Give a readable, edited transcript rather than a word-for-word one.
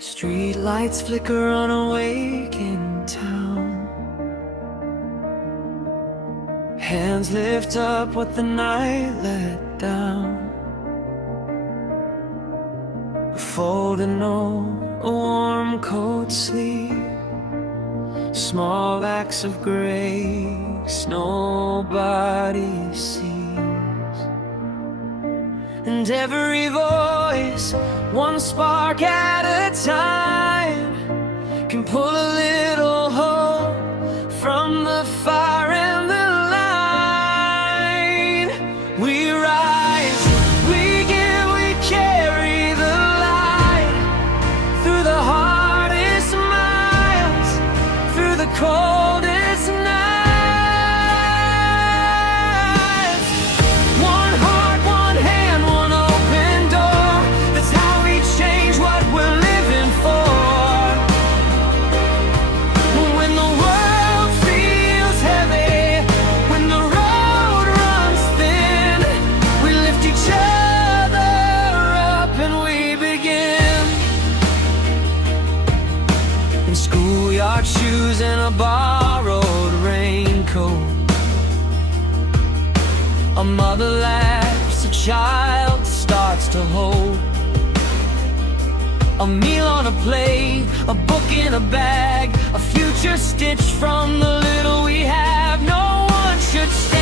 Street lights flicker on a waking town. Hands lift up what the night let down. A folded note, a warm coat sleeve, small acts of grace nobody sees. And every voice, one spark at a time, can pull a little hope from the fire and the line. We rise, we give, we carry the light through the hardest miles, through the coldest nights. One heart, one hand, one open door. That's how we change what we're living for. When the world feels heavy, when the road runs thin, we lift each other up and we begin. In schoolyard shoes and a borrowed raincoat, a mother laughs, a child starts to hold. A meal on a plate, a book in a bag, a future stitched from the little we have. No one should stand